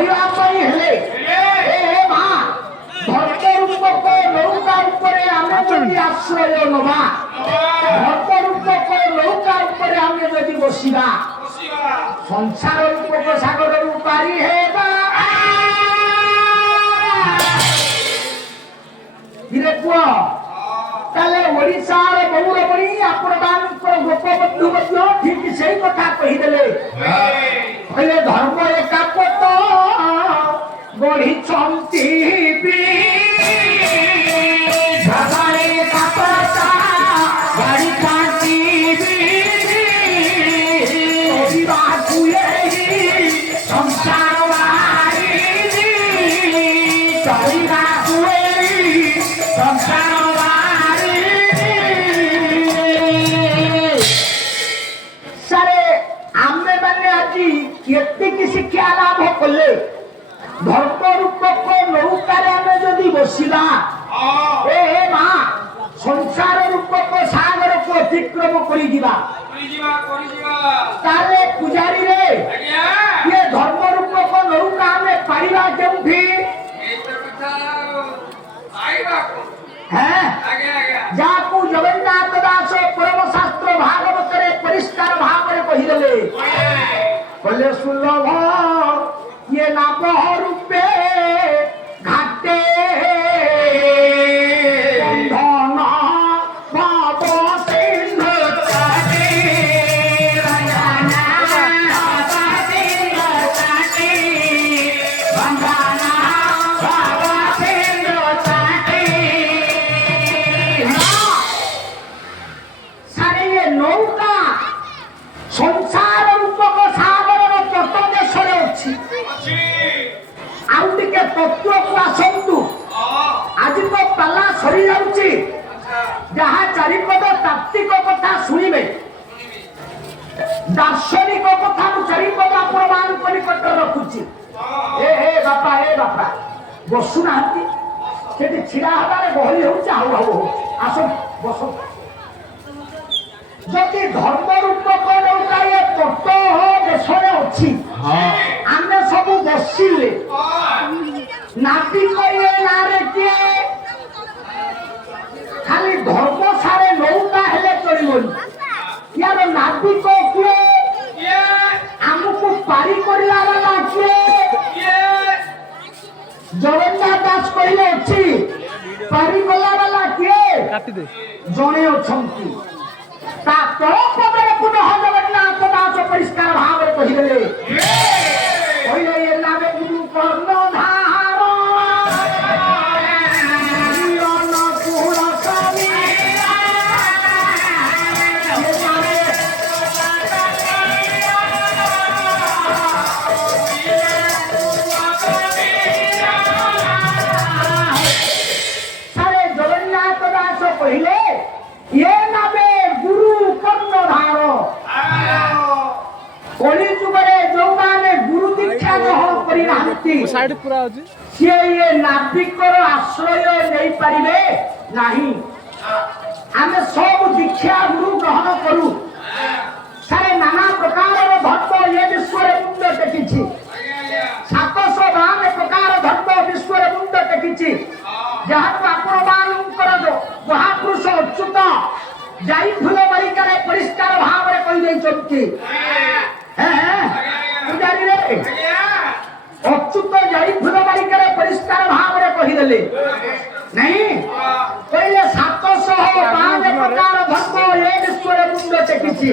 କରିବା ପାଇଁ ହେଲେ ଏ ମା ଧର୍ମ ରୂପକ ନୌକା ଉପରେ ଆମେ ଯଦି ଆଶ୍ରୟ ନବା ଧର୍ମ ରୂପକ ନୌକା ଉପରେ ଆମେ ଯଦି ବସିବା ସଂସାର ରୂପକ ସାଗରରୁ ପାରି ହେବା ଧୀରେ କୁହ ତାହେଲେ ଓଡ଼ିଶାର ଗୌରବଣୀ ଆପଣମାନଙ୍କର ଗୋପବନ୍ଧୁ ମଧ୍ୟ ଠିକ ସେଇ କଥା କହିଦେଲେ କହିଲେ ଧର୍ମ ଏକାପଟ ଗଢ଼ିଛନ୍ତି ଏତିକି ଶିକ୍ଷା ଲାଭ କଲେ ଧର୍ମ ରୂପକ ନୌକାରେ ଆମେ ଯଦି ବସିବା ଏ ମା ସଂସାର ରୂପକ ସାଗରକୁ ଅତିକ୍ରମ କରିଯିବା ତାହେଲେ ପୂଜାରୀରେ ଇଏ ଧର୍ମ ରୂପକ ନୌକା ଆମେ ପାଇବା କେଉଁଠି ଯାହାକୁ ଜଗନ୍ନାଥ ଦାସ ପରମଶାସ୍ତ୍ର ଭାଗବତରେ ପରିଷ୍କାର ଭାବରେ କହିଦେଲେ କହିଲେ ସୁଲଭ ये नाम रूपे घाटे बंधन भाव सिंह चाटे बंधना भाव सिंह चाटे बंधना भाव सिंह चाटे सारे ये नौका संसार रूपक ଆଉ ଟିକେ ତତ୍ତ୍ୱକୁ ଆସନ୍ତୁ ଆଜି ତ ପାଲା ସରି ଯାଉଛି ଯାହା ଚାରିପଦ ତାତ୍ତ୍ୱିକ କଥା ଶୁଣିବେ ଦାର୍ଶନିକ କଥା ମୁଁ ଚାରିପଦ ଆପଣମାନଙ୍କ ନିକଟରେ ରଖୁଛି ଏ ବାପା ବସୁନାହାନ୍ତି ସେଠି ଛିଡ଼ା ହେବାରେ ଗହଳି ହେଉଛି ହାଉ ହାଉ ହଉଛି ଆସ ବସ ଯଦି ଧର୍ମ ରୂପକ ନୌକା ଏ ତତ୍ତ୍ୱ ଦେଶରେ ଅଛି ଆମେ ସବୁ ବସିଲେ ନାବିକ ଏ ନାଁରେ କିଏ ଖାଲି ଧର୍ମ ସାରେ ନୌକା ହେଲେ ଚଳିବନି ୟାର ନାବିକ କିଏ ଆମକୁ ପାରି କରିଲା ବାଲା କିଏ ଜଗନ୍ନାଥ ଦାସ କହିଲେ ଅଛି ପାରି କଲା ବାଲା କିଏ ଜଣେ ଅଛନ୍ତି ତା ତଳ ପଦରେ ପୁନଃ ଜଗନ୍ନାଥ ଦାସ ପରିଷ୍କାର ଭାବରେ କହିଦେଲେ କହିଲେ ଏ ନାମେ ଗୁରୁ କର୍ଣ୍ଣଧାର ଅନୁକୂଳ ସମୀର ସାରେ ଜଗନ୍ନାଥ ଦାସ କହିଲେ ଏ ନାମେ ଗୁରୁ କର୍ଣ୍ଣଧାର କଳି ଯୁଗରେ ଯୋଉମାନେ ଗୁରୁ ଦୀକ୍ଷା ଗ୍ରହଣ କରିନାହାନ୍ତି ସିଏ ଏ ନାବିକର ଆଶ୍ରୟ ନେଇପାରିବେ ନାହିଁ ଆମେ ସବୁ ଦୀକ୍ଷା ଗୁରୁ ଗ୍ରହଣ କରୁ ସାରେ ନାନା ପ୍ରକାରର ଧର୍ମ ଏ ବିଶ୍ୱରେ ମୁଣ୍ଡ ଟେକିଛି 752 ପ୍ରକାର ଧର୍ମ ବିଶ୍ୱରେ ମୁଣ୍ଡ ଟେକିଛି ଯାହାକୁ ଆପଣମାନଙ୍କର ମହାପୁରୁଷ ଅଚ୍ୟୁତ ଯାଇ ଫୁଲ ବାରିକାରେ ପରିଷ୍କାର ଭାବରେ କହିଦେଇଛନ୍ତି ଅଚ୍ୟୁତ ଯାଇ ଫୁଲ ବାରିକାରେ ପରିଷ୍କାର ଭାବରେ କହିଦେଲେ ନାଇଁ କହିଲେ 752 ପ୍ରକାର ଧର୍ମ ଏ ବିଶ୍ୱରେ ମୁଣ୍ଡ ଟେକିଛି